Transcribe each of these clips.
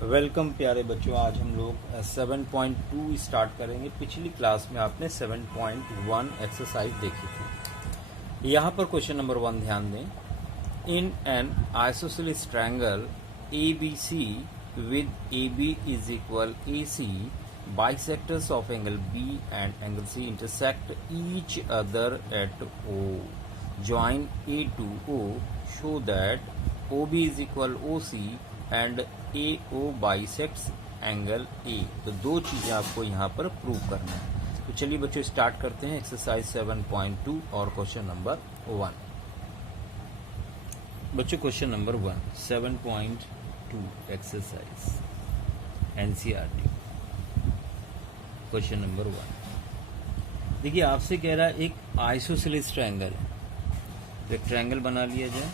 Welcome प्यारे बच्चों। आज हम लोग 7.2 स्टार्ट करेंगे। पिछली क्लास में आपने 7.1 एक्सरसाइज देखी थी। यहाँ पर क्वेश्चन नंबर 1 ध्यान दें। In an isosceles triangle ABC with AB is equal AC, bisectors of angle B and angle C intersect each other at O. Join A to O, show that OB is equal OC and AO bisects angle A। तो दो चीजें आपको यहाँ पर prove करना है। तो चलिए बच्चों स्टार्ट करते हैं एक्सरसाइज 7.2 और क्वेश्चन नंबर 1। बच्चों question number 1 7.2 exercise NCERT question number 1। देखिए आपसे कह रहा है एक आइसोसेलेस ट्रायंगल है, तो एक ट्रायंगल बना लिया जाए।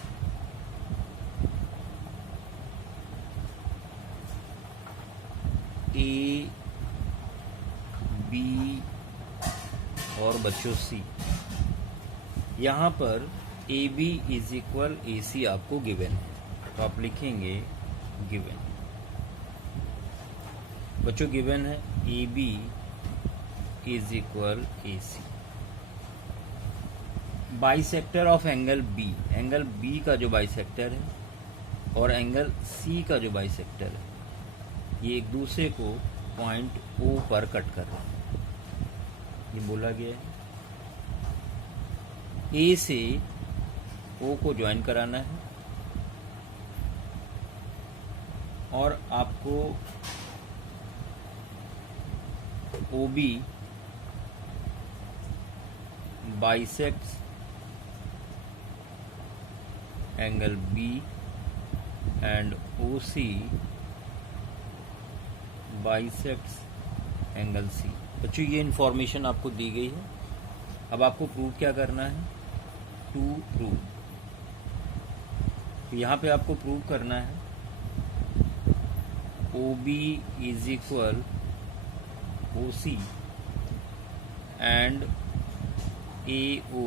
A, B और बच्चों C। यहाँ पर AB इज इक्वल AC आपको गिवन है, तो आप लिखेंगे गिवन। बच्चों गिवन है AB is equal AC। Bisector of angle B, angle B का जो बाइसेक्टर है और एंगल C का जो बाइसेक्टर है, ये एक दूसरे को पॉइंट O पर कट कर रहे हैं। ये बोला गया है A से O को ज्वाइन कराना है और आपको OB bisects angle B and OC bisects angle C। बच्चों ये इंफॉर्मेशन आपको दी गई है। अब आपको प्रूव क्या करना है? To prove. तो यहाँ पे आपको प्रूव करना है OB is equal OC and AO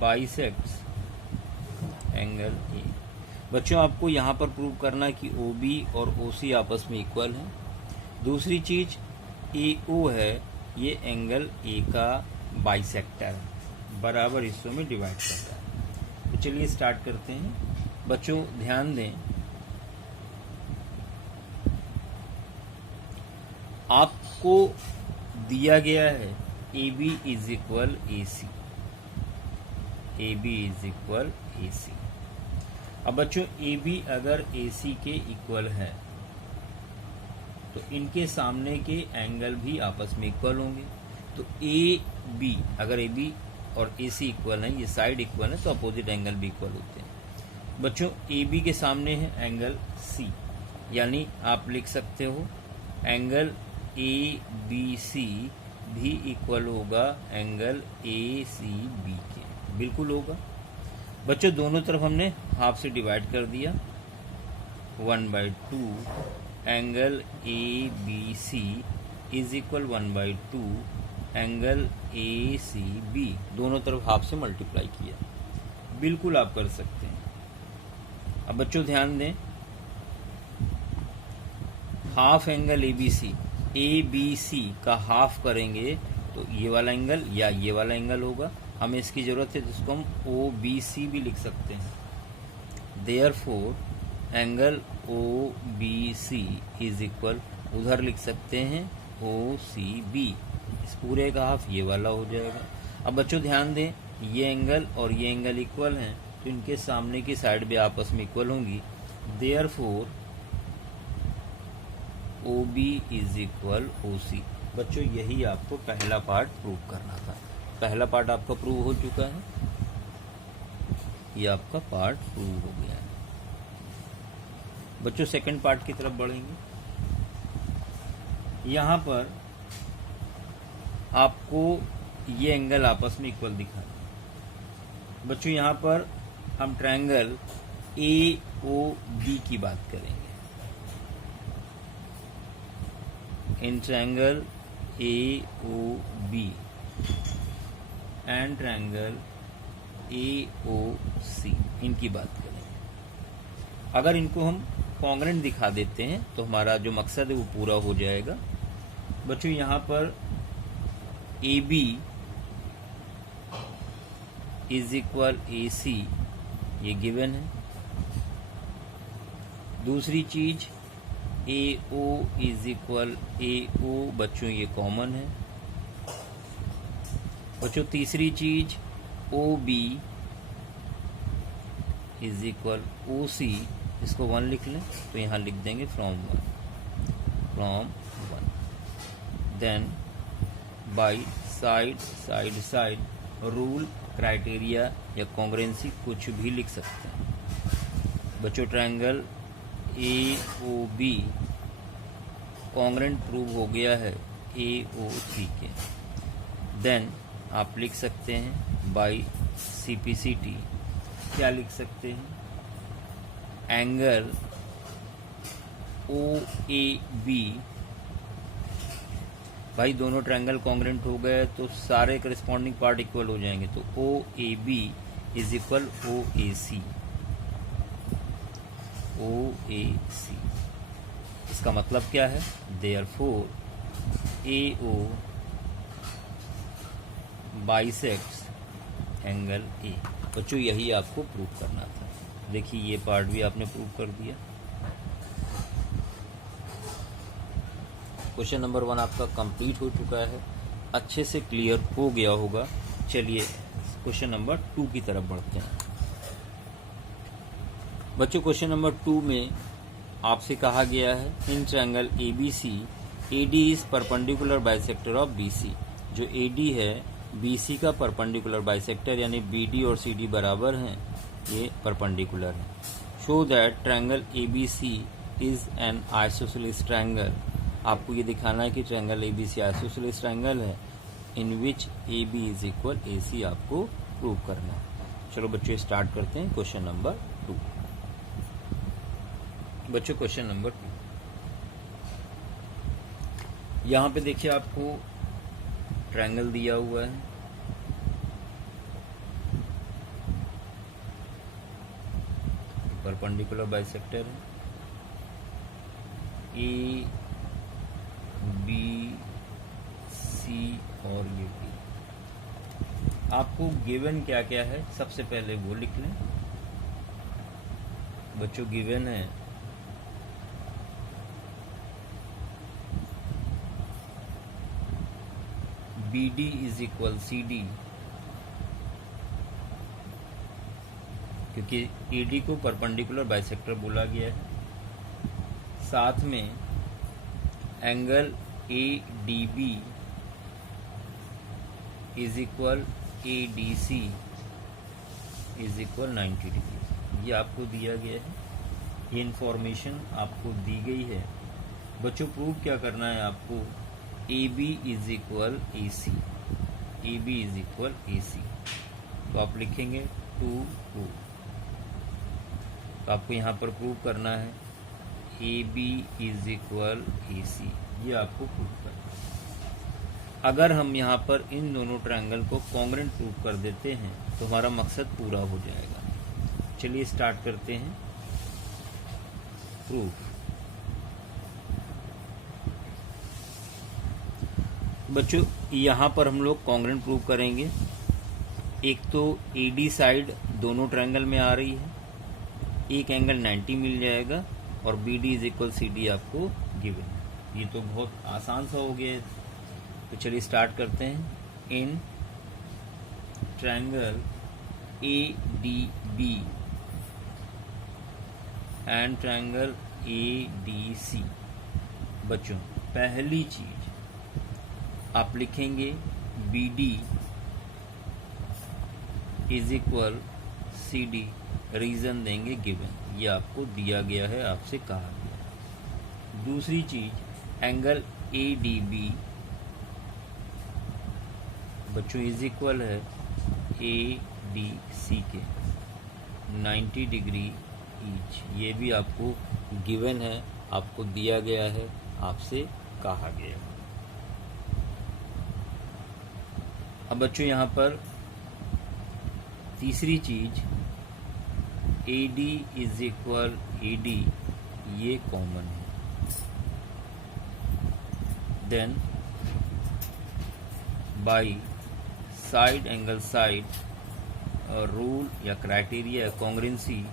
bisects angle A। बच्चों आपको यहाँ पर प्रूव करना है कि OB और OC आपस में इक्वल है। दूसरी चीज AO है, ये एंगल A का बाइसेक्टर है, बराबर हिस्सों में डिवाइड करता है। तो चलिए स्टार्ट करते हैं। बच्चों ध्यान दें, आपको दिया गया है AB is equal AC, AB is equal AC। अब बच्चों AB अगर AC के इक्वल है तो इनके सामने के एंगल भी आपस में इक्वल होंगे। तो AB अगर AB और AC इक्वल है, ये साइड इक्वल है, तो अपोजिट एंगल भी इक्वल होते हैं। बच्चों AB के सामने है एंगल C, यानी आप लिख सकते हो एंगल ABC भी इक्वल होगा एंगल ACB के, बिल्कुल होगा। बच्चों दोनों तरफ हमने हाफ से डिवाइड कर दिया। 1/2 angle ABC is equal 1/2 angle ACB, दोनों तरफ हाफ से मल्टीप्लाई किया, बिल्कुल आप कर सकते हैं। अब बच्चों ध्यान दें, हाफ एंगल ABC का हाफ करेंगे तो ये वाला एंगल या ये वाला एंगल होगा। हमें इसकी जरूरत है जिसको हम OBC भी लिख सकते हैं। Therefore angle OBC is equal, उधर लिख सकते हैं OCB, इस पूरे का हाफ ये वाला हो जाएगा। अब बच्चों ध्यान दें, ये एंगल और ये एंगल इक्वल हैं, तो इनके सामने की साइड भी आपस में इक्वल होंगी। Therefore OB is equal OC। बच्चों यही आपको पहला पार्ट प्रूव करना था। पहला पार्ट आपका प्रूव हो चुका है, ये आपका पार्ट प्रूव हो गया है। बच्चों सेकंड पार्ट की तरफ बढ़ेंगे। यहां पर आपको ये एंगल आपस में इक्वल दिखा है। बच्चों यहां पर हम ट्रायंगल AOB की बात करेंगे। In triangle AOB and triangle AOC, इनकी बात करें। अगर इनको हम कॉन्ग्रेंट दिखा देते हैं तो हमारा जो मकसद है वो पूरा हो जाएगा। बच्चों यहाँ पर ए बी इज इक्वल ए सी ये गिवन है। दूसरी चीज ए ओ इज इक्वल ए ओ, बच्चों ये कॉमन है। बच्चों तीसरी चीज O B is equal O C, इसको 1 लिख लें तो यहाँ लिख देंगे from one. Then by side rule, criteria या कॉन्ग्रेंसी कुछ भी लिख सकते हैं। बच्चों triangle A O B congruent prove हो गया है ए ओ सी के। देन आप लिख सकते हैं बाई CPCT, क्या लिख सकते हैं, एंगल OAB। भाई दोनों ट्रायंगल कॉन्ग्रेंट हो गए तो सारे करस्पॉन्डिंग पार्ट इक्वल हो जाएंगे, तो OAB इज इक्वल OAC। इसका मतलब क्या है, therefore AO bisects angle A। बच्चों यही आपको प्रूव करना था। देखिए ये पार्ट भी आपने प्रूव कर दिया। क्वेश्चन नंबर 1 आपका कंप्लीट हो चुका है, अच्छे से क्लियर हो गया होगा। चलिए क्वेश्चन नंबर 2 की तरफ बढ़ते हैं। बच्चों क्वेश्चन नंबर 2 में आपसे कहा गया है in triangle ABC AD is perpendicular bisector of BC। जो AD है BC का परपेंडिकुलर बाइसेक्टर, यानी BD और CD बराबर हैं, ये परपेंडिकुलर है। Show that triangle ABC is an isosceles triangle. आपको ये दिखाना है कि ट्रायंगल ABC आइसोसेलेस ट्रायंगल है इन विच AB इज इक्वल AC आपको प्रूव करना है। चलो बच्चों स्टार्ट करते हैं क्वेश्चन नंबर 2। बच्चों क्वेश्चन नंबर 2 यहाँ पे देखिए आपको ट्रायंगल दिया हुआ है, परपेंडिकुलर बाइसेक्टर है, A B C और ये D। आपको गिवन क्या क्या है सबसे पहले वो लिख लें। बच्चों गिवन है BD इज इक्वल CD, क्योंकि AD को परपेंडिकुलर बाइसेक्टर बोला गया है। साथ में angle ADB is equal ADC is equal 90 degree. ये आपको दिया गया है, ये इंफॉर्मेशन आपको दी गई है। बच्चों प्रूव क्या करना है आपको, AB is equal AC, AB is equal AC। तो आप लिखेंगे 2 2। तो आपको यहाँ पर प्रूव करना है AB इज इक्वल AC, ये आपको प्रूव करना है। अगर हम यहाँ पर इन दोनों ट्रायंगल को कॉन्ग्रेंट प्रूव कर देते हैं तो हमारा मकसद पूरा हो जाएगा। चलिए स्टार्ट करते हैं प्रूफ। बच्चों यहाँ पर हम लोग कॉन्ग्रेंट प्रूव करेंगे। एक तो AD साइड दोनों ट्रायंगल में आ रही है, एक एंगल 90 मिल जाएगा और BD इज इक्वल CD आपको गिवन। ये तो बहुत आसान सा हो गया। तो चलिए स्टार्ट करते हैं। In triangle ADB and triangle ADC। बच्चों पहली चीज आप लिखेंगे BD is equal CD, reason देंगे गिवन, ये आपको दिया गया है, आपसे कहा गया। दूसरी चीज एंगल ADB बच्चों इज इक्वल है ADC के 90 डिग्री ईच, ये भी आपको गिवन है, आपको दिया गया है, आपसे कहा गया है। अब बच्चों यहाँ पर तीसरी चीज AD इज इक्वल AD ये कॉमन है। Then by side angle side rule या क्राइटेरिया कॉन्ग्रेंसी,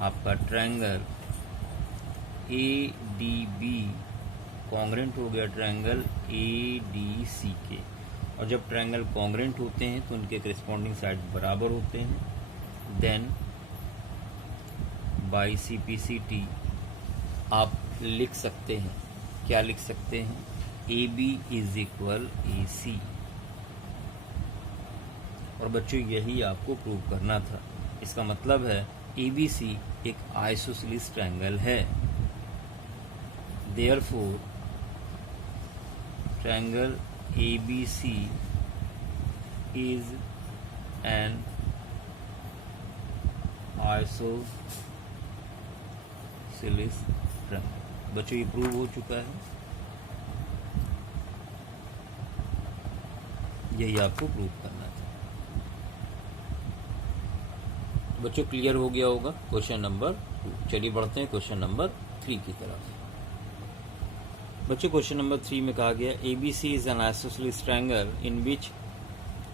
आपका triangle A D B congruent हो गया ट्रायंगल ए डी सी के। और जब ट्रायंगल कॉन्ग्रेंट होते हैं तो उनके करेस्पॉन्डिंग साइड बराबर होते हैं। Then by C P C T आप लिख सकते हैं, क्या लिख सकते हैं, A B is equal A C. और बच्चों यही आपको प्रूव करना था। इसका मतलब है ए बी सी एक आइसोसेलेस ट्रायंगल है। Therefore triangle A B C is an isosceles triangle. बच्चों ये प्रूव हो चुका है, यही आपको प्रूव करना था। बच्चों क्लियर हो गया होगा क्वेश्चन नंबर 2। चलिए बढ़ते हैं क्वेश्चन नंबर 3 की तरफ। बच्चों क्वेश्चन नंबर 3 में कहा गया A B C is an isosceles triangle in which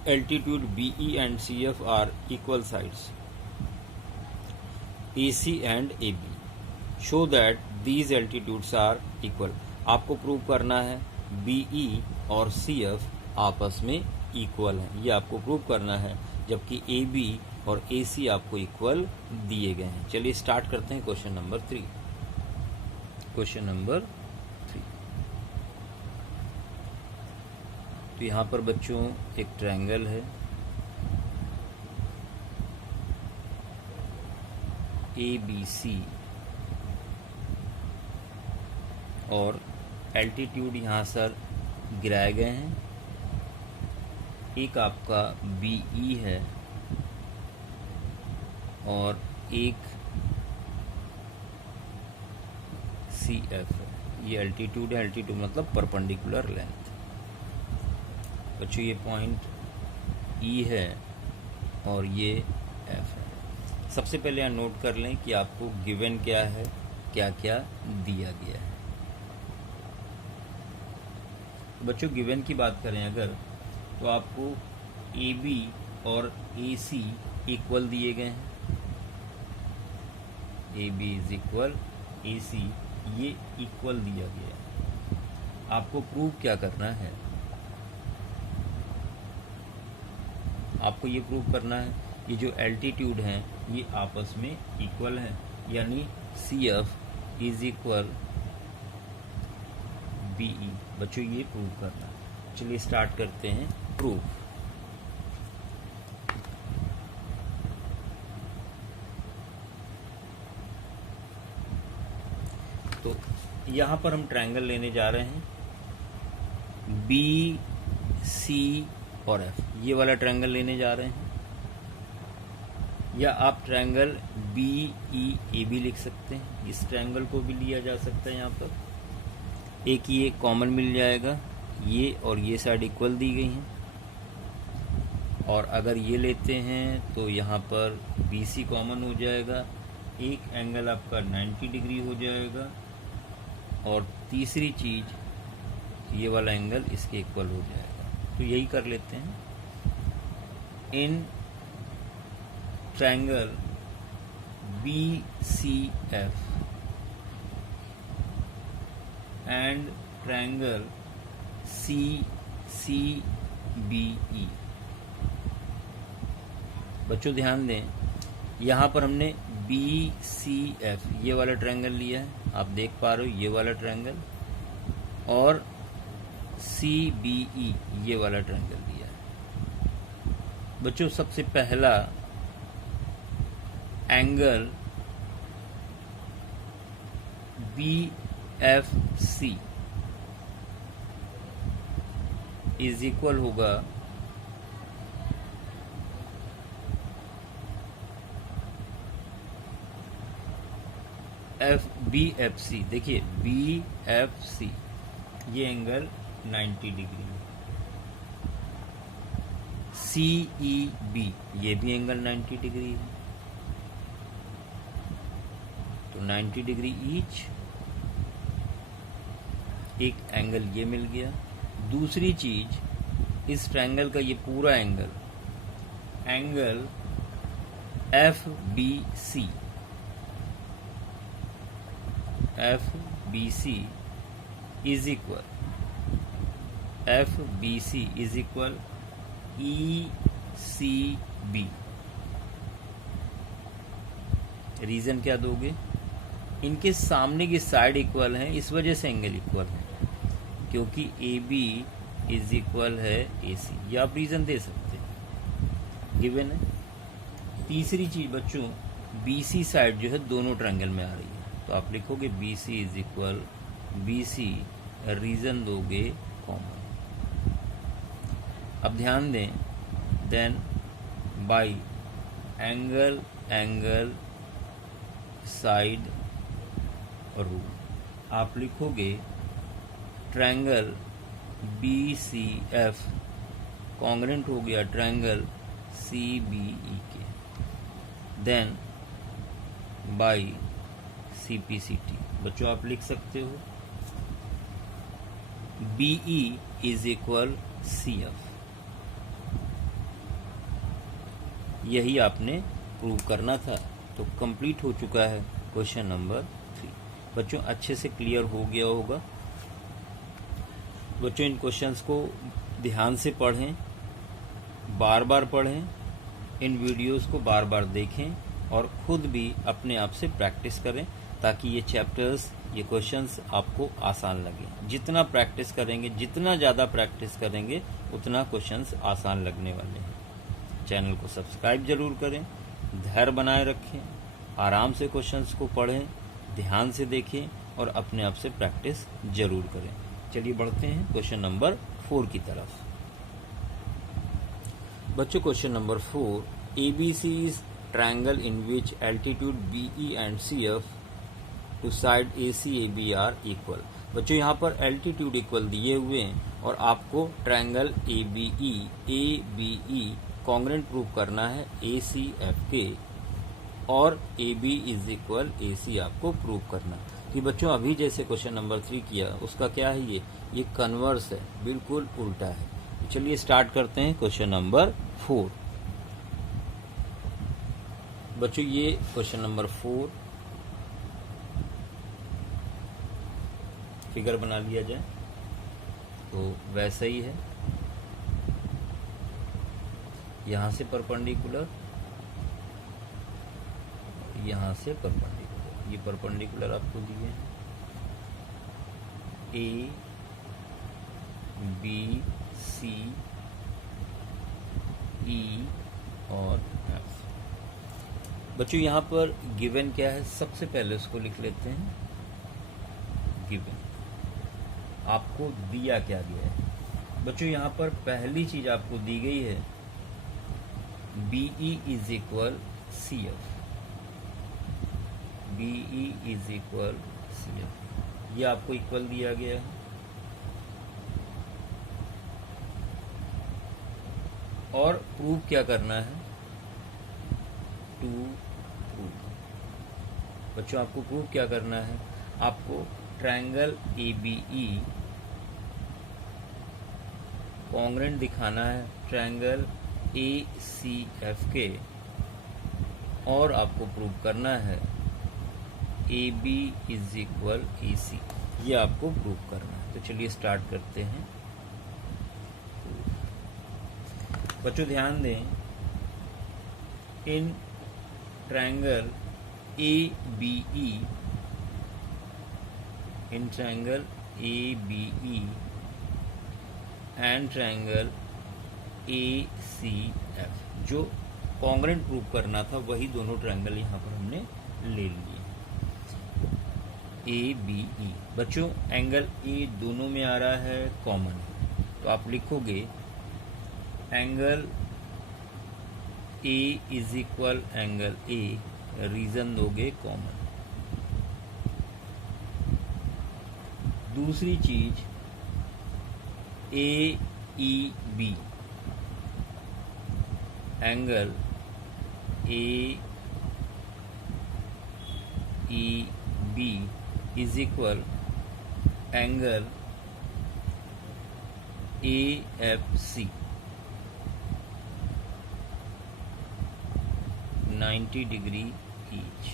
altitude B E and C F are equal sides A C and A B. Show that these altitudes are equal. आपको prove करना है B E और C F आपस में equal है, ये आपको prove करना है, जबकि ए बी और ए सी आपको इक्वल दिए गए हैं। चलिए स्टार्ट करते हैं क्वेश्चन नंबर 3। क्वेश्चन नंबर 3, तो यहाँ पर बच्चों एक ट्रायंगल है ए बी सी और एल्टीट्यूड यहाँ सर गिराए गए हैं। एक आपका बी ई है और एक सी एफ है। ये एल्टीट्यूड है, एल्टीट्यूड मतलब परपेंडिकुलर लेंथ। बच्चों ये पॉइंट ई है और ये एफ है। सबसे पहले यहाँ नोट कर लें कि आपको गिवन क्या है, क्या क्या दिया गया है। बच्चों गिवन की बात करें अगर, तो आपको ए बी और ए सी इक्वल दिए गए हैं। A B is equal A सी, ये इक्वल दिया गया है। आपको प्रूव क्या करना है, आपको ये प्रूव करना है कि जो एल्टीट्यूड हैं ये आपस में इक्वल हैं, यानी C F is equal B E. बच्चों ये प्रूव करना है। चलिए स्टार्ट करते हैं प्रूफ। तो यहाँ पर हम ट्रायंगल लेने जा रहे हैं बी सी और एफ, ये वाला ट्रायंगल लेने जा रहे हैं। या आप triangle B E A B लिख सकते हैं। इस ट्रायंगल को भी लिया जा सकता है। यहाँ पर एक ये कॉमन मिल जाएगा, ये और ये साइड इक्वल दी गई हैं। और अगर ये लेते हैं तो यहाँ पर बी सी कॉमन हो जाएगा, एक एंगल आपका 90 डिग्री हो जाएगा और तीसरी चीज ये वाला एंगल इसके इक्वल हो जाएगा। तो यही कर लेते हैं। In triangle B C F and triangle C C B E. बच्चों ध्यान दें, यहाँ पर हमने बी सी एफ ये वाला ट्रायंगल लिया है, आप देख पा रहे हो ये वाला ट्रायंगल, और सी बी ई ये वाला ट्रायंगल लिया है। बच्चों सबसे पहला angle B F C is equal होगा एफ बी एफ सी। देखिए बी एफ सी ये एंगल 90 डिग्री है। सी ई बी ये भी एंगल 90 डिग्री है। तो 90 डिग्री ईच, एक एंगल ये मिल गया। दूसरी चीज, इस ट्रायंगल का ये पूरा angle FBC is equal ECB। Reason क्या दोगे? इनके सामने की साइड इक्वल है, इस वजह से एंगल इक्वल है, क्योंकि AB इज इक्वल है AC। ये आप रीजन दे सकते हैं, गिवन है। तीसरी चीज बच्चों, BC साइड जो है दोनों ट्रायंगल में आ रही है, तो आप लिखोगे BC is equal BC, reason दोगे कॉमन। अब ध्यान दें, then by angle side rule आप लिखोगे ट्रायंगल BCF कॉन्ग्रेंट हो गया ट्रायंगल CBE के, देन बाई CPCT। बच्चों आप लिख सकते हो BE इज इक्वल CF। यही आपने प्रूव करना था, तो कंप्लीट हो चुका है क्वेश्चन नंबर 3। बच्चों अच्छे से क्लियर हो गया होगा। बच्चों इन क्वेश्चंस को ध्यान से पढ़ें, बार बार पढ़ें, इन वीडियोस को बार बार देखें और खुद भी अपने आप से प्रैक्टिस करें, ताकि ये चैप्टर्स, ये क्वेश्चंस आपको आसान लगे। जितना प्रैक्टिस करेंगे, जितना ज़्यादा प्रैक्टिस करेंगे, उतना क्वेश्चंस आसान लगने वाले हैं। चैनल को सब्सक्राइब जरूर करें, धैर्य बनाए रखें, आराम से क्वेश्चंस को पढ़ें, ध्यान से देखें और अपने आप से प्रैक्टिस जरूर करें। चलिए बढ़ते हैं क्वेश्चन नंबर 4 की तरफ। बच्चों question number 4, ABC is triangle in which altitude BE and CF to side AC AB are equal। बच्चों यहाँ पर एल्टीट्यूड इक्वल दिए हुए हैं और आपको ट्रायंगल ABE कॉन्ग्रेंट प्रूव करना है ACF के, और AB इज इक्वल AC आपको प्रूव करना है। कि बच्चों अभी जैसे क्वेश्चन नंबर 3 किया, उसका क्या है, ये कन्वर्स है, बिल्कुल उल्टा है। चलिए स्टार्ट करते हैं क्वेश्चन नंबर 4। बच्चों ये क्वेश्चन नंबर 4 फिगर बना लिया जाए तो वैसा ही है। यहां से परपेंडिकुलर, यहां से परपेंडिकुलर, ये परपेंडिकुलर आपको दिए हैं A B C E और F। बच्चों यहाँ पर गिवन क्या है, सबसे पहले उसको लिख लेते हैं। गिवन आपको दिया क्या गया है। बच्चों यहाँ पर पहली चीज आपको दी गई है BE is equal CF, BE is equal CF, ये आपको इक्वल दिया गया है। और प्रूव क्या करना है, टू प्रूव। बच्चों आपको प्रूव क्या करना है, आपको ट्रायंगल ABE कॉन्ग्रेंट दिखाना है ट्रायंगल ACF के, और आपको प्रूव करना है AB इज इक्वल AC, ये आपको प्रूव करना है। तो चलिए स्टार्ट करते हैं। बच्चों ध्यान दें, in triangle ABE, in triangle ABE and triangle ACF, जो कॉन्ग्रेंट प्रूव करना था वही दोनों ट्रायंगल यहाँ पर हमने ले लिए। ABE बच्चों एंगल A दोनों में आ रहा है, कॉमन, तो आप लिखोगे angle A is equal angle A, reason दोगे कॉमन। दूसरी चीज AEB, angle E B is equal angle A F C 90 degree each.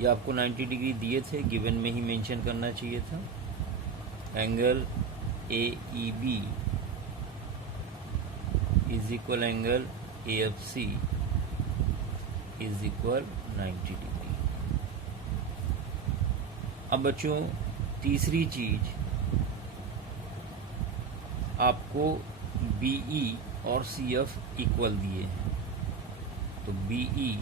ये आपको 90 डिग्री दिए थे, गिवन में ही मेंशन करना चाहिए था। Angle A E B is equal angle A F C is equal 90 degree. अब बच्चों तीसरी चीज, आपको बीई और सीएफ इक्वल दिए हैं, तो बीई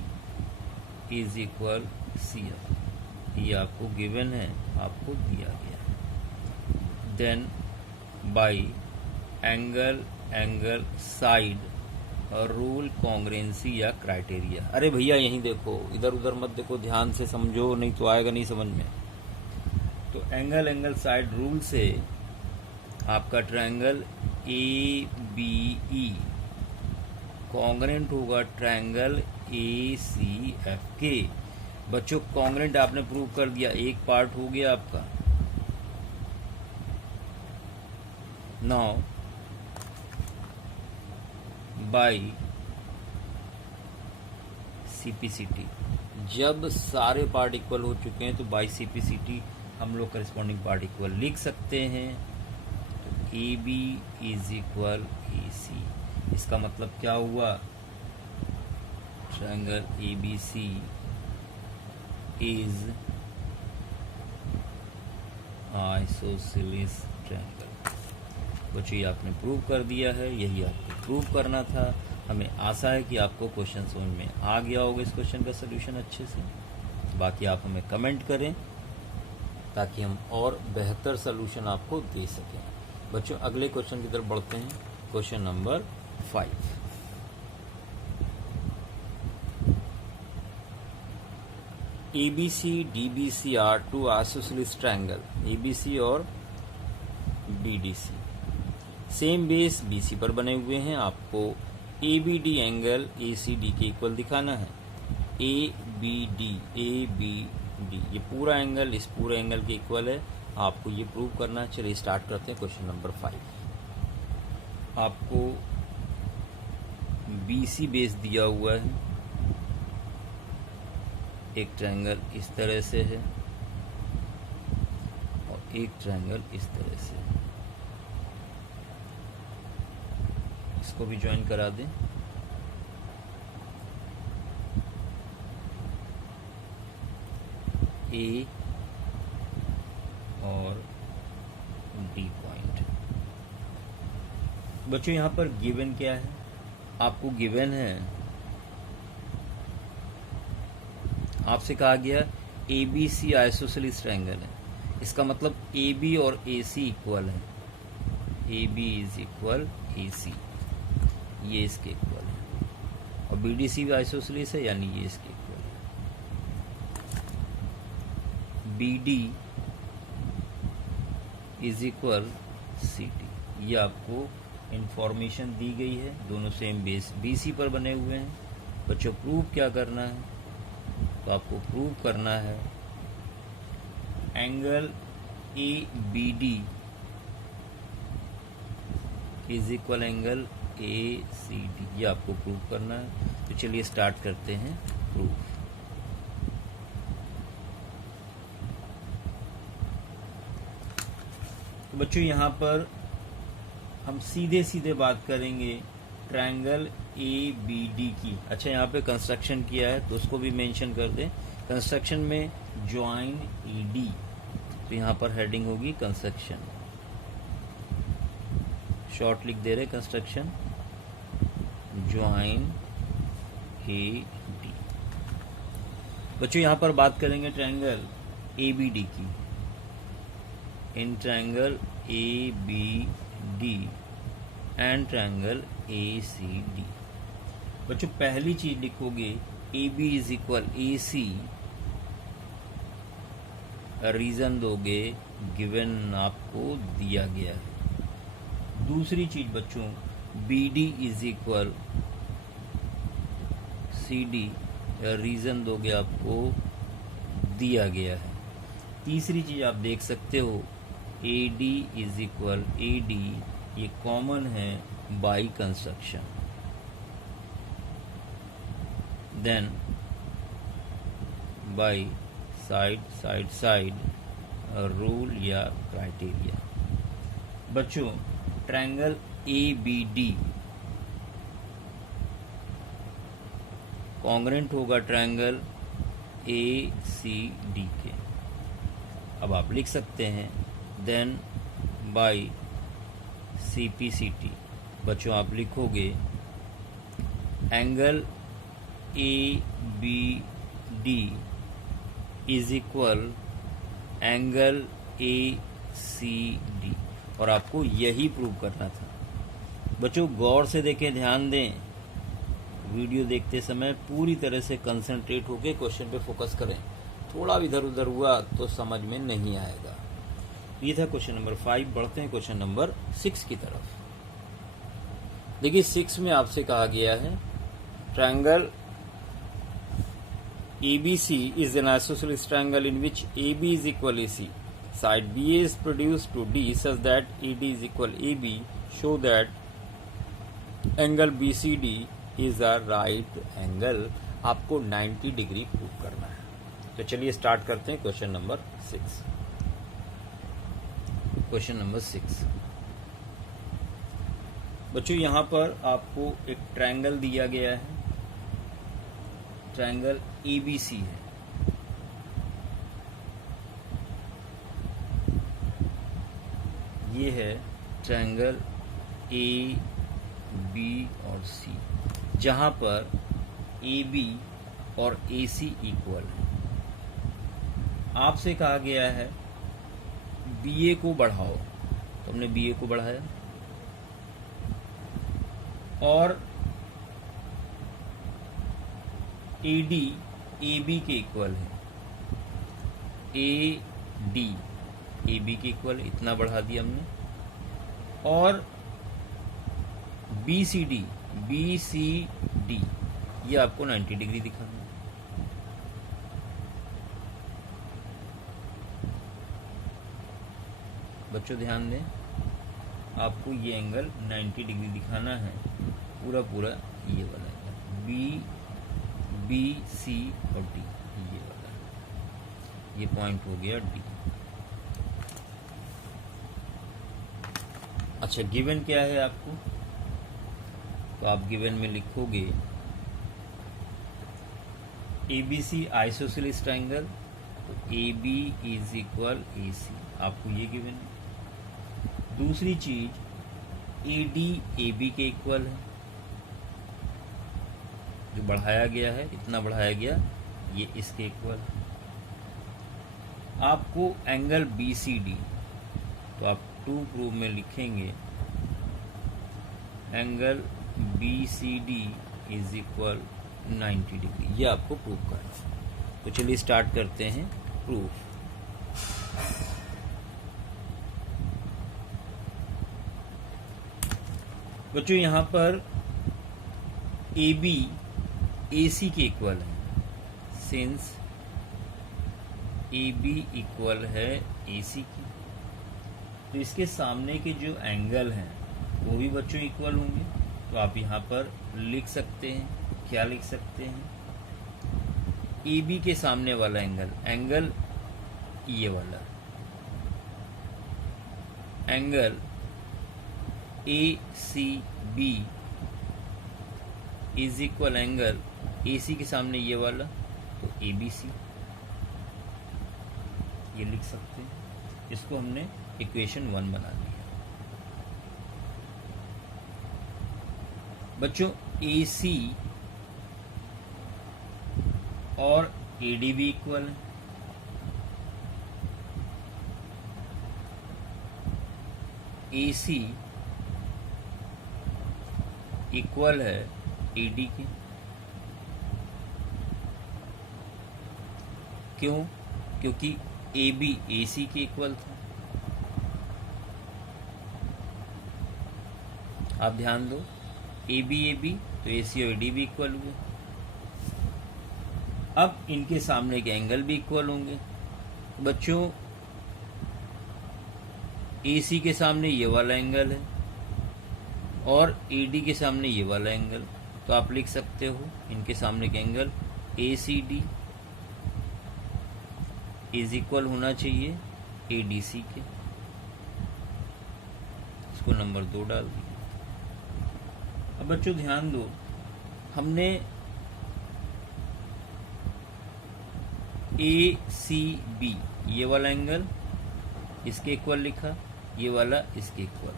इज इक्वल सीएफ, ये आपको गिवन है, आपको दिया गया है। Then by angle angle side rule congruency या क्राइटेरिया। अरे भैया यहीं देखो, इधर उधर मत देखो, ध्यान से समझो, नहीं तो आएगा नहीं समझ में। तो एंगल एंगल साइड रूल से आपका triangle A B E congruent होगा ट्रायंगल ए सी एफ के। बच्चों कॉन्ग्रेंट आपने प्रूव कर दिया, एक पार्ट हो गया आपका। नाउ बाई सीपीसीटी, जब सारे पार्ट इक्वल हो चुके हैं तो बाई सीपीसीटी हम लोग करिस्पॉन्डिंग पार्ट इक्वल लिख सकते हैं। तो A B is equal A C, इसका मतलब क्या हुआ, triangle A B C is isosceles triangle. बच्चों ये आपने प्रूव कर दिया है, यही आपको प्रूव करना था। हमें आशा है कि आपको क्वेश्चन समझ में आ गया होगा, इस क्वेश्चन का सोल्यूशन अच्छे से। बाकी आप हमें कमेंट करें ताकि हम और बेहतर सोल्यूशन आपको दे सकें। बच्चों अगले क्वेश्चन की तरफ बढ़ते हैं, question number 5। ABC, DBC are two isosceles triangle, ABC और BDC सेम बेस BC पर बने हुए हैं। आपको ABD एंगल ACD के इक्वल दिखाना है। ABD ये पूरा एंगल इस पूरे एंगल के इक्वल है, आपको ये प्रूव करना है। चलिए स्टार्ट करते हैं क्वेश्चन नंबर 5। आपको BC बेस दिया हुआ है, एक ट्रायंगल इस तरह से है और एक ट्रायंगल इस तरह से है। इसको भी ज्वाइन करा दें। ए और डी पॉइंट। बच्चों यहां पर गिवन क्या है, आपको गिवन है, आपसे कहा गया ABC आइसोसेलेस ट्रायंगल है, इसका मतलब AB और AC इक्वल है। AB इज इक्वल AC, ये इसके इक्वल है, और BDC भी आइसोसेलेस है, यानी ये इसके इक्वल है। BD इज इक्वल CD, ये आपको इंफॉर्मेशन दी गई है। दोनों सेम बेस BC पर बने हुए हैं। बच्चों प्रूव क्या करना है, तो आपको प्रूव करना है angle ABD is equal angle ACD, ये आपको प्रूव करना है। तो चलिए स्टार्ट करते हैं प्रूफ। तो बच्चों यहाँ पर हम सीधे सीधे बात करेंगे ट्रायंगल ABD की। अच्छा यहाँ पे कंस्ट्रक्शन किया है तो उसको भी मेंशन कर दें। कंस्ट्रक्शन में ज्वाइन ED, तो यहाँ पर हेडिंग होगी कंस्ट्रक्शन, शॉर्ट लिख दे रहे कंस्ट्रक्शन ज्वाइन AD। बच्चों यहाँ पर बात करेंगे ट्रायंगल ABD की। In triangle ABD and triangle ACD। बच्चों पहली चीज लिखोगे AB is equal AC, reason दोगे गिवन आपको दिया गया है। दूसरी चीज बच्चों BD is equal CD, reason दोगे आपको दिया गया है। तीसरी चीज आप देख सकते हो AD इज इक्वल AD, ये कॉमन है by construction. Then by side rule या क्राइटेरिया। बच्चों ट्रायंगल ABD कॉन्ग्रेंट होगा ट्रायंगल ACD के। अब आप लिख सकते हैं देन बाई CPCT। बच्चों आप लिखोगे angle ABD is equal angle ACD, और आपको यही प्रूव करना था। बच्चों गौर से देखें, ध्यान दें, वीडियो देखते समय पूरी तरह से कंसंट्रेट होकर क्वेश्चन पे फोकस करें। थोड़ा इधर उधर हुआ तो समझ में नहीं आएगा। ये था क्वेश्चन नंबर 5। बढ़ते हैं क्वेश्चन नंबर 6 की तरफ। देखिए 6 में आपसे कहा गया है triangle ABC is an isosceles triangle in which AB is equal AC. Side BA is produced to D such that AD is equal AB. Show that angle BCD is a right angle. आपको 90 degree prove करना है। तो चलिए start करते हैं question number 6। Question number 6 बच्चों, यहां पर आपको एक ट्रायंगल दिया गया है। ट्रायंगल ABC है। ये है ट्रायंगल A, B और C, जहां पर AB और AC इक्वल है। आपसे कहा गया है BA को बढ़ाओ, तो हमने BA को बढ़ाया और AD AB के इक्वल है। AD AB के इक्वल, इतना बढ़ा दिया हमने। और BCD ये आपको 90 डिग्री दिखाना है। बच्चों ध्यान दें, आपको ये एंगल 90 डिग्री दिखाना है, पूरा ये वाला है B C और D, ये वाला है। ये पॉइंट हो गया D। अच्छा, गिवन क्या है आपको? तो आप गिवन में लिखोगे ABC आइसोसेलेस ट्रायंगल, तो AB इज इक्वल AC, आपको ये गिवन है। दूसरी चीज AD AB के इक्वल है, जो बढ़ाया गया है, इतना बढ़ाया गया, ये इसके इक्वल है। आपको एंगल BCD, तो आप 2 प्रूव में लिखेंगे angle BCD is equal 90 degree, ये आपको प्रूव करना है। तो चलिए स्टार्ट करते हैं प्रूफ। बच्चों यहां पर AB AC के इक्वल है। सिंस AB इक्वल है AC की, तो इसके सामने के जो एंगल हैं वो भी बच्चों इक्वल होंगे। तो आप यहाँ पर लिख सकते हैं, क्या लिख सकते हैं? AB के सामने वाला एंगल ये वाला angle ACB is equal angle AC के सामने ये वाला, तो ABC, ये लिख सकते हैं। इसको हमने इक्वेशन 1 बना दिया। बच्चों AC और AD भी इक्वल है। AC इक्वल है AD के। क्यों? क्योंकि AB AC के इक्वल था। आप ध्यान दो, AB तो AC और AD भी इक्वल हुए। अब इनके सामने के एंगल भी इक्वल होंगे। बच्चों AC के सामने ये वाला एंगल है और AD के सामने ये वाला एंगल, तो आप लिख सकते हो इनके सामने के एंगल ACD इज इक्वल होना चाहिए ADC के। इसको नंबर 2 डाल दिया। अब बच्चों ध्यान दो, हमने ACB ये वाला एंगल इसके इक्वल लिखा, ये वाला इसके इक्वल।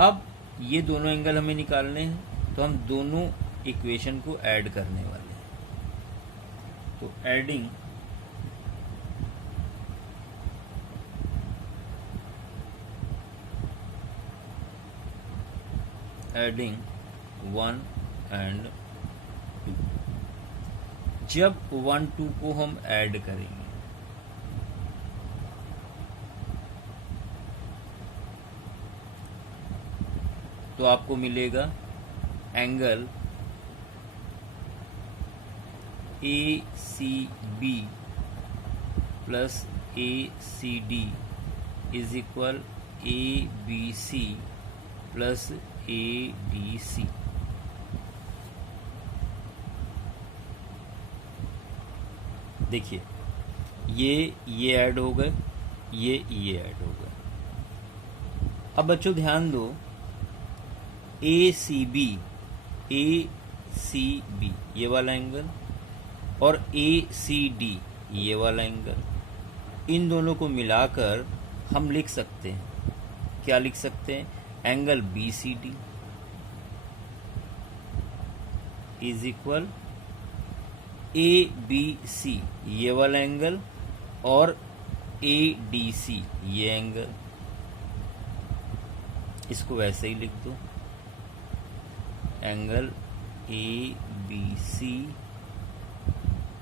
अब ये दोनों एंगल हमें निकालने हैं, तो हम दोनों इक्वेशन को ऐड करने वाले हैं। तो एडिंग एडिंग 1 and 2। जब 1 2 को हम ऐड करेंगे तो आपको मिलेगा angle ACB plus ACD is equal ABC plus ADC। देखिए ये ऐड हो गए, ये ऐड हो गए। अब बच्चों ध्यान दो, ACB ये वाला एंगल और ACD ये वाला एंगल, इन दोनों को मिलाकर हम लिख सकते हैं, क्या लिख सकते हैं, angle BCD is equal ABC ये वाला एंगल और ADC ये एंगल। इसको वैसे ही लिख दो, एंगल ABC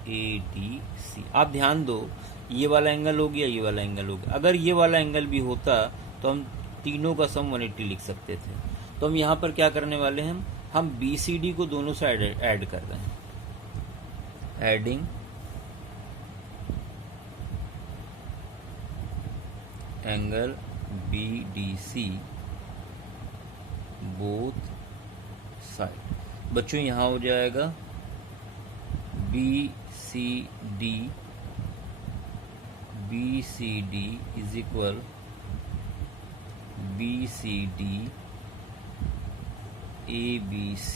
ADC। आप ध्यान दो, ये वाला एंगल हो गया, ये वाला एंगल हो गया। अगर ये वाला एंगल भी होता तो हम तीनों का सम 180 लिख सकते थे। तो हम यहाँ पर क्या करने वाले हैं, हम BCD को दोनों साइड ऐड कर रहे हैं। Adding angle BDC both side. बच्चों यहाँ हो जाएगा BCD is equal BCD ABC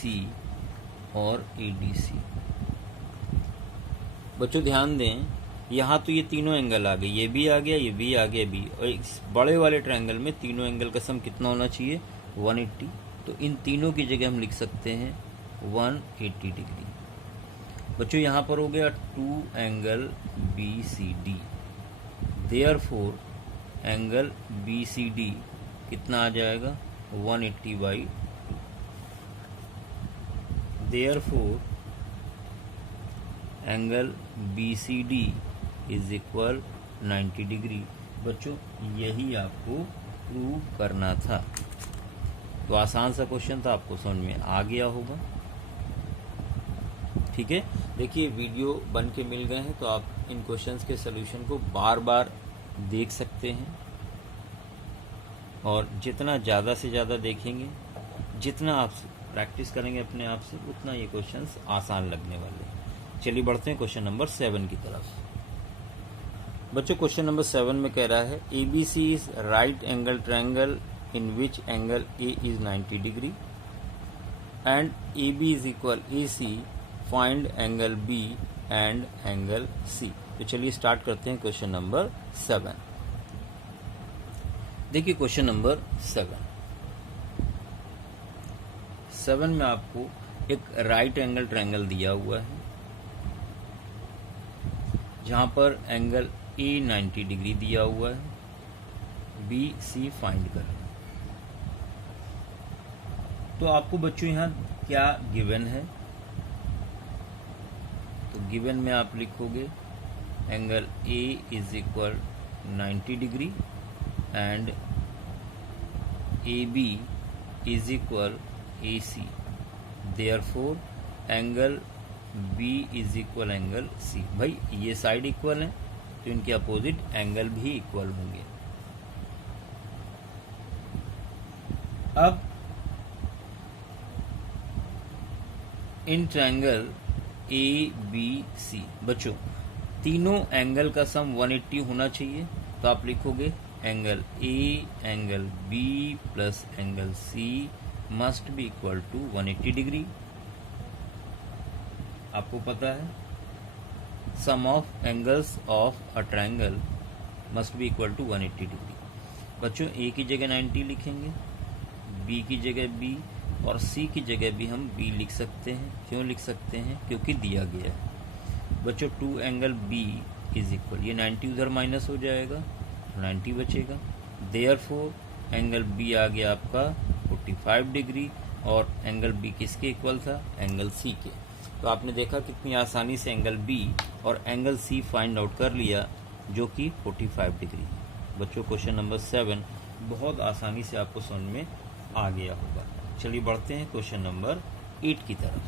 और ADC। बच्चों ध्यान दें, यहाँ तो ये तीनों एंगल आ गए, ये भी आ गया, ये भी आ गया, भी। और इस बड़े वाले ट्रायंगल में तीनों एंगल का सम कितना होना चाहिए, 180। तो इन तीनों की जगह हम लिख सकते हैं 180 डिग्री। बच्चों यहाँ पर हो गया 2 angle BCD, therefore angle BCD कितना आ जाएगा, 180/2। Therefore angle BCD is equal 90 degree. बच्चों यही आपको प्रूव करना था। तो आसान सा क्वेश्चन था, आपको समझ में आ गया होगा। ठीक है, देखिए वीडियो बन के मिल गए हैं, तो आप इन क्वेश्चंस के सलूशन को बार बार देख सकते हैं। और जितना ज़्यादा से ज़्यादा देखेंगे, जितना आप प्रैक्टिस करेंगे अपने आप से, उतना ये क्वेश्चंस आसान लगने वाले हैं। चलिए बढ़ते हैं क्वेश्चन नंबर 7 की तरफ। बच्चों क्वेश्चन नंबर 7 में कह रहा है ABC is right angle triangle in which angle A is 90 degree and AB is equal AC, find angle B and angle C। तो चलिए स्टार्ट करते हैं क्वेश्चन नंबर 7। देखिए क्वेश्चन नंबर 7 में आपको एक राइट एंगल ट्रायंगल दिया हुआ है, जहां पर एंगल A 90 डिग्री दिया हुआ है, BC फाइंड करें। तो आपको बच्चों यहाँ क्या गिवन है, तो गिवन में आप लिखोगे angle A is equal 90 degree and AB is equal AC। Therefore angle B is equal angle C. भाई ये साइड इक्वल है तो इनके अपोजिट एंगल भी इक्वल होंगे। अब इन ट्रायंगल ए बी सी, बच्चों तीनों एंगल का सम 180 होना चाहिए, तो आप लिखोगे angle A angle B plus angle C must be equal to 180 degree. आपको पता है sum of angles of a triangle must be equal to 180 degree. बच्चों ए की जगह 90 लिखेंगे, बी की जगह बी और सी की जगह भी हम बी लिख सकते हैं। क्यों लिख सकते हैं? क्योंकि दिया गया है। बच्चों 2 एंगल बी इज इक्वल, ये 90 उधर माइनस हो जाएगा, 90 बचेगा। देयरफॉर एंगल बी आ गया आपका 45 डिग्री और एंगल बी किसके इक्वल था? एंगल सी के। तो आपने देखा कितनी आसानी से एंगल बी और एंगल सी फाइंड आउट कर लिया, जो कि 45 डिग्री है। बच्चों क्वेश्चन नंबर 7 बहुत आसानी से आपको समझ में आ गया होगा। चलिए बढ़ते हैं क्वेश्चन नंबर 8 की तरफ।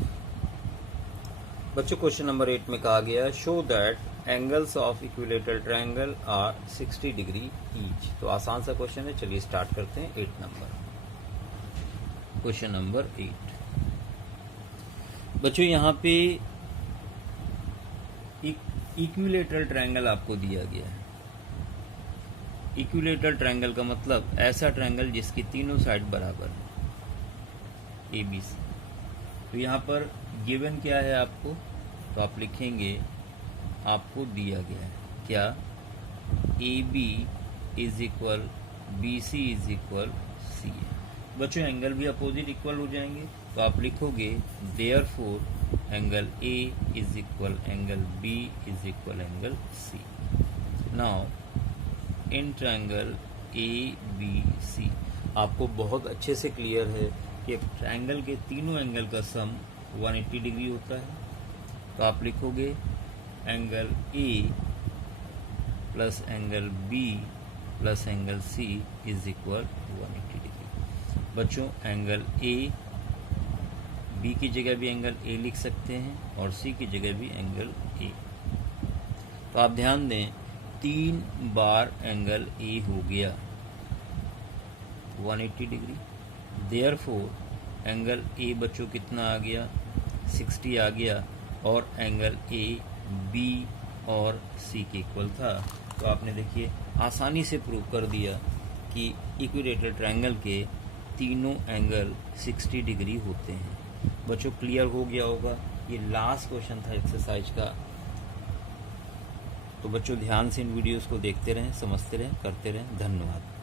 बच्चों क्वेश्चन नंबर 8 में कहा गया show that angles of equilateral triangle are 60 degree each. तो आसान सा क्वेश्चन है, चलिए स्टार्ट करते हैं 8 नंबर। Question number 8। बच्चों यहाँ पे इक्विलेटरल ट्रायंगल आपको दिया गया है। इक्विलेटरल ट्रायंगल का मतलब ऐसा ट्रायंगल जिसकी तीनों साइड बराबर है, ए बी सी। तो यहाँ पर गिवन क्या है आपको? तो आप लिखेंगे आपको दिया गया है क्या? A B is equal B C is equal C है। बच्चों एंगल भी अपोजिट इक्वल हो जाएंगे, तो आप लिखोगे therefore angle A is equal angle B is equal angle C. Now in triangle A B C आपको बहुत अच्छे से क्लियर है कि ट्रायंगल के तीनों एंगल का सम 180 डिग्री होता है। तो आप लिखोगे angle A plus angle B plus angle C is equal 180 degree. बच्चों एंगल ए, बी की जगह भी एंगल ए लिख सकते हैं और सी की जगह भी एंगल ए। तो आप ध्यान दें 3 बार एंगल ए हो गया 180 डिग्री। देयरफॉर एंगल ए बच्चों कितना आ गया? 60 आ गया और एंगल ए बी और सी के इक्वल था। तो आपने देखिए आसानी से प्रूव कर दिया कि इक्विलेटरल ट्रायंगल के तीनों एंगल 60 डिग्री होते हैं। बच्चों क्लियर हो गया होगा, ये लास्ट क्वेश्चन था एक्सरसाइज का। तो बच्चों ध्यान से इन वीडियोस को देखते रहें, समझते रहें, करते रहें। धन्यवाद।